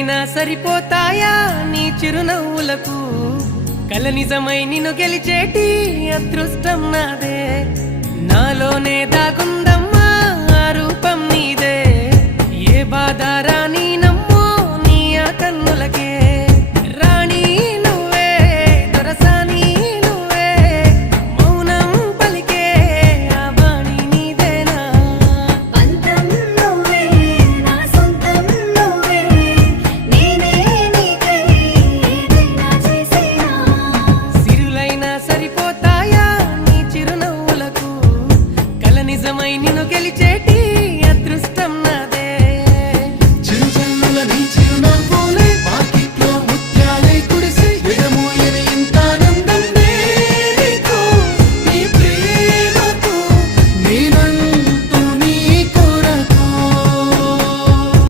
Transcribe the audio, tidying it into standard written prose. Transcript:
కోట్లైనా సరిపోతాయా నీ చిరునవ్వులకు కల నిజమై నిన్ను గెలిచేటి అదృష్టం నాదే నాలోనే దాగుందమ్మా ఆ రూపం నీదే ఏ బాధ రాని